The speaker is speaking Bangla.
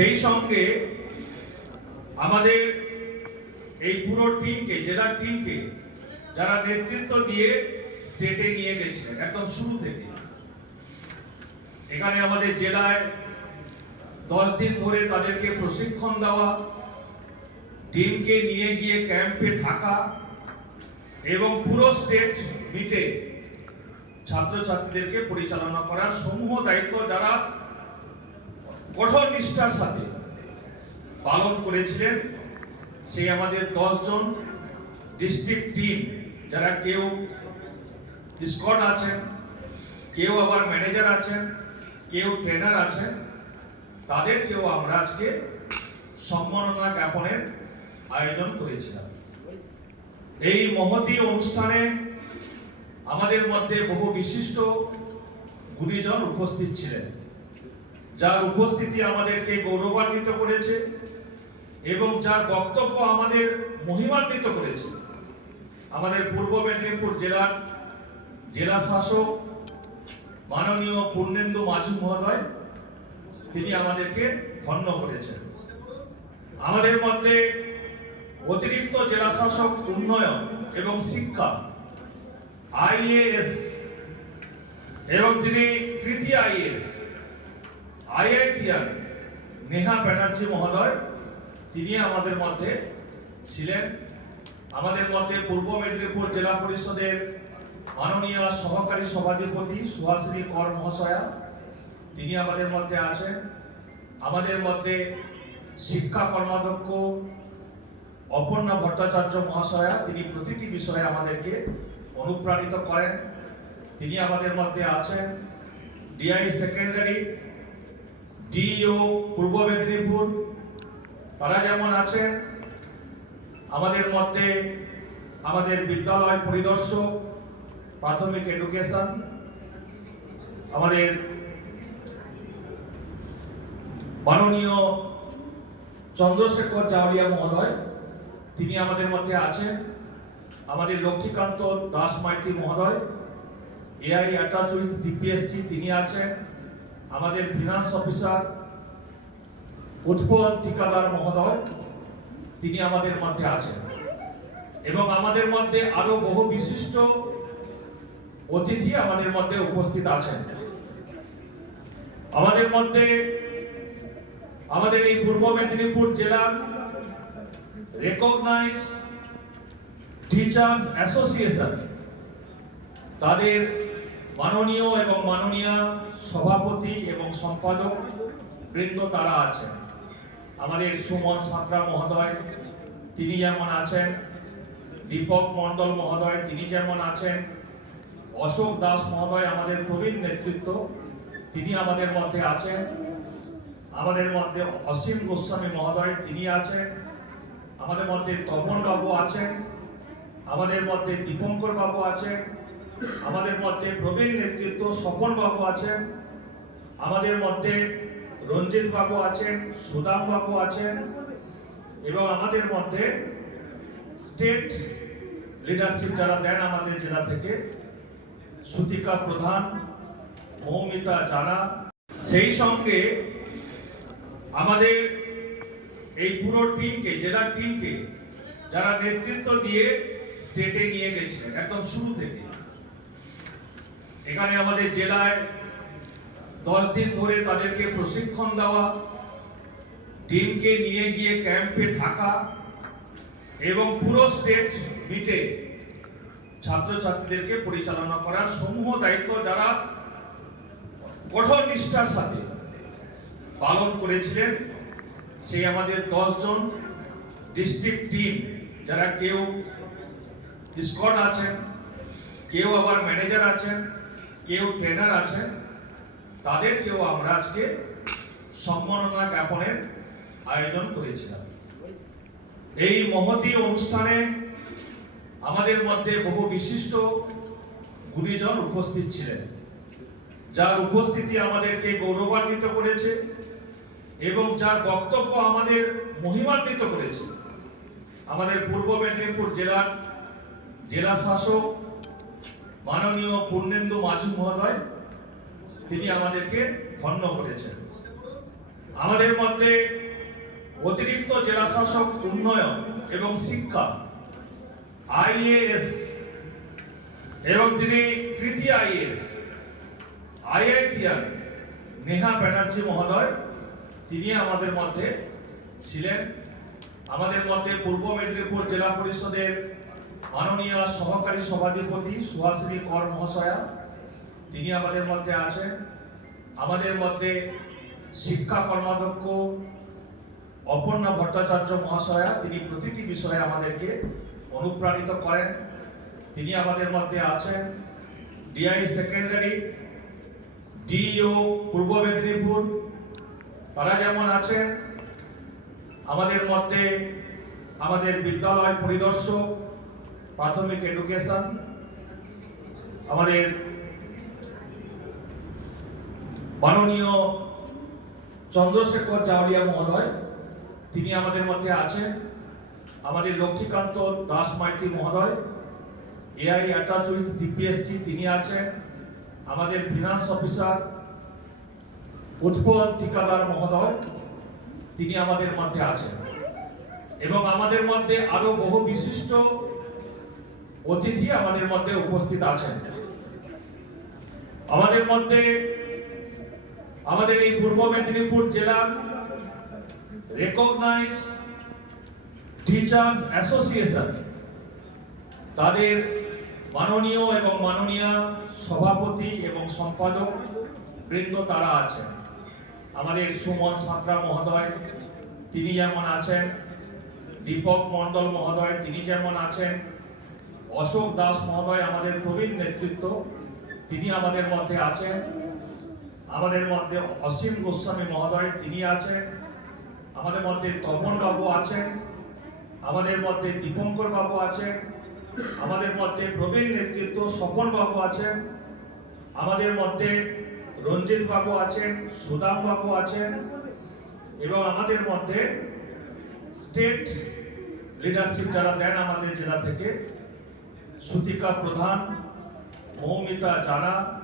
সেই সঙ্গে আমাদের এই পুরো টিমকে, জেলার টিমকে যারা নেতৃত্ব দিয়ে স্টেটে নিয়ে গেছিলেন একদম শুরু থেকে। এখানে আমাদের জেলায় 10 দিন ধরে তাদেরকে প্রশিক্ষণ দেওয়া, টিমকে নিয়ে গিয়ে ক্যাম্পে থাকা এবং পুরো স্টেট মিটে ছাত্রছাত্রীদেরকে পরিচালনা করার সমূহ দায়িত্ব যারা কঠোর নিষ্ঠার সাথে পালন করেছিলেন, সেই আমাদের 10 জন ডিস্ট্রিক্ট টিম, যারা কেউ স্কোয়াড আছেন, কেউ আবার ম্যানেজার আছেন, কেউ ট্রেনার আছেন, তাদেরকেও আমরা আজকে সম্মাননা জ্ঞাপনের আয়োজন করেছিলাম। এই মহতী অনুষ্ঠানে আমাদের মধ্যে বহু বিশিষ্ট গুণীজন উপস্থিত ছিলেন, যার উপস্থিতি আমাদেরকে গৌরবান্বিত করেছে এবং যার বক্তব্য আমাদের মহিমান্বিত করেছে। আমাদের পূর্ব মেদিনীপুর জেলার জেলা শাসক মাননীয় পূর্ণেন্দু মাঝি মহোদয়, তিনি আমাদেরকে ধন্য করেছেন। আমাদের মধ্যে অতিরিক্ত জেলা শাসক উন্নয়ন এবং শিক্ষা IAS এবং তিনি তৃতীয় IAS IITR নেহা ব্যানার্জি মহোদয়, তিনি আমাদের মধ্যে ছিলেন। আমাদের মধ্যে পূর্ব মেদিনীপুর জেলা পরিষদের মাননীয় সহকারী সভাধিপতি সুহাসিনী কর মহাশয়া, তিনি আমাদের মধ্যে আছেন। আমাদের মধ্যে শিক্ষা কর্মাধ্যক্ষ অপর্ণা ভট্টাচার্য মহাশয়া, তিনি প্রতিটি বিষয়ে আমাদেরকে অনুপ্রাণিত করেন, তিনি আমাদের মধ্যে আছেন। DI সেকেন্ডারি DEO পূর্ব মেদিনীপুর, তারা যেমন আছেন। আমাদের মধ্যে আমাদের বিদ্যালয় পরিদর্শক প্রাথমিক এডুকেশন আমাদের মাননীয় চন্দ্রশেখর জাওলিয়া মহোদয়, তিনি আমাদের মধ্যে আছেন। আমাদের লক্ষ্মীকান্ত দাস মাইতি মহোদয় AI অ্যাটাচ উইথ DPSC, তিনি আছেন। আমাদের ফিনান্স অফিসার উৎপল ঠিকাদার মহোদয়, তিনি আমাদের মধ্যে আছেন। এবং আমাদের মধ্যে আরো বহু বিশিষ্ট অতিথি আমাদের মধ্যে উপস্থিত আছেন। আমাদের মধ্যে আমাদের এই পূর্ব মেদিনীপুর জেলার রেকগনাইজ টিচার্স অ্যাসোসিয়েশন, তাদের মাননীয় এবং মাননীয় সভাপতি এবং সম্পাদক বৃন্দ তারা আছেন। আমাদের সুমন সাঁতরা মহোদয়, তিনি যেমন আছেন। দীপক মণ্ডল মহোদয়, তিনি যেমন আছেন। অশোক দাস মহোদয়, আমাদের প্রবীণ নেতৃত্ব, তিনি আমাদের মধ্যে আছেন। আমাদের মধ্যে অসীম গোস্বামী মহোদয়, তিনি আছেন। আমাদের মধ্যে তপন বাবু আছেন। আমাদের মধ্যে দীপঙ্কর বাবু আছেন। আমাদের মধ্যে প্রবীণ নেতৃত্ব স্বপন বাবু আছেন। আমাদের মধ্যে রঞ্জিত বাবু আছেন, সুদাম বাবু আছেন। এবং আমাদের মধ্যে স্টেট লিডারশিপ যারা দেন আমাদের জেলা থেকে, সুতিকা প্রধান, মৌমিতা জানা, সেই সঙ্গে আমাদের এই পুরো টিমকে, জেলার টিমকে যারা নেতৃত্ব দিয়ে স্টেটে নিয়ে গেছিলেন একদম শুরু থেকে। এখানে আমাদের জেলায় 10 দিন ধরে তাদেরকে প্রশিক্ষণ দেওয়া, টিমকে নিয়ে গিয়ে ক্যাম্পে থাকা এবং পুরো স্টেট মিটে ছাত্রছাত্রীদেরকে পরিচালনা করার সমূহ দায়িত্ব যারা কঠোর নিষ্ঠার সাথে পালন করেছিলেন, সেই আমাদের 10 জন ডিস্ট্রিক্ট টিম, যারা কেউ স্কোয়াড আছেন, কেউ আবার ম্যানেজার আছেন, কেউ ট্রেনার আছেন, তাদেরকেও আমরা আজকে সম্মাননা জ্ঞাপনের আয়োজন করেছিলাম। এই মহতী অনুষ্ঠানে আমাদের মধ্যে বহু বিশিষ্ট গুণীজন উপস্থিত ছিলেন, যার উপস্থিতি আমাদেরকে গৌরবান্বিত করেছে এবং যার বক্তব্য আমাদের মহিমান্বিত করেছে। আমাদের পূর্ব মেদিনীপুর জেলার জেলা শাসক মাননীয় পূর্ণেন্দু মাঝি মহোদয়, তিনি আমাদেরকে ধন্য করেছেন। আমাদের মধ্যে অতিরিক্ত জেলাশাসক উন্নয়ন এবং শিক্ষা IAS এবং তিনি তৃতীয় IAS IITian নেহা ব্যানার্জি মহোদয়, তিনি আমাদের মধ্যে ছিলেন। আমাদের মধ্যে পূর্ব মেদিনীপুর জেলা পরিষদের মাননীয় সহকারী সভাধিপতি সুহাসিনী কর মহাশয়া, তিনি আমাদের মধ্যে আছেন। আমাদের মধ্যে শিক্ষা কর্মাধ্যক্ষ অপর্ণা ভট্টাচার্য মহাশয়া, তিনি প্রতিটি বিষয়ে আমাদেরকে অনুপ্রাণিত করেন, তিনি আমাদের মধ্যে আছেন। DI সেকেন্ডারি DEO পূর্ব মেদিনীপুর, তারা যেমন আছেন। আমাদের মধ্যে আমাদের বিদ্যালয় পরিদর্শক প্রাথমিক এডুকেশন আমাদের মাননীয় চন্দ্রশেখর জাওলিয়া মহোদয়, তিনি আমাদের মধ্যে আছেন। আমাদের লক্ষ্মীকান্ত দাস মাইতি মহোদয় AI অ্যাটাচ উইথ DPSC, তিনি আছেন। আমাদের ফিনান্স অফিসার উৎপল টিকাদার মহোদয়, তিনি আমাদের মধ্যে আছেন। এবং আমাদের মধ্যে আরো বহু বিশিষ্ট অতিথি আমাদের মধ্যে উপস্থিত আছেন। আমাদের মধ্যে আমাদের এই পূর্ব মেদিনীপুর জেলার রেকগনাইজ টিচার্স অ্যাসোসিয়েশন, তাদের মাননীয় এবং মাননীয় সভাপতি এবং সম্পাদক বৃন্দ তারা আছেন। আমাদের সুমন সাঁতরা মহোদয়, তিনি যেমন আছেন। দীপক মণ্ডল মহোদয়, তিনি যেমন আছেন। অশোক দাস মহোদয়, আমাদের প্রবীণ নেতৃত্ব, তিনি আমাদের মধ্যে আছেন। আমাদের মধ্যে অসীম গোস্বামী মহোদয়, তিনি আছেন। আমাদের মধ্যে তপন বাবু আছেন। আমাদের মধ্যে দীপঙ্কর বাবু আছেন। আমাদের মধ্যে প্রবীণ নেতৃত্ব স্বপন বাবু আছেন। আমাদের মধ্যে রঞ্জিত বাবু আছেন, সুদাম বাবু আছেন। এবং আমাদের মধ্যে স্টেট লিডারশিপ যারা দেন আমাদের জেলা থেকে, সুতিকা প্রধান, মৌমিতা জানা,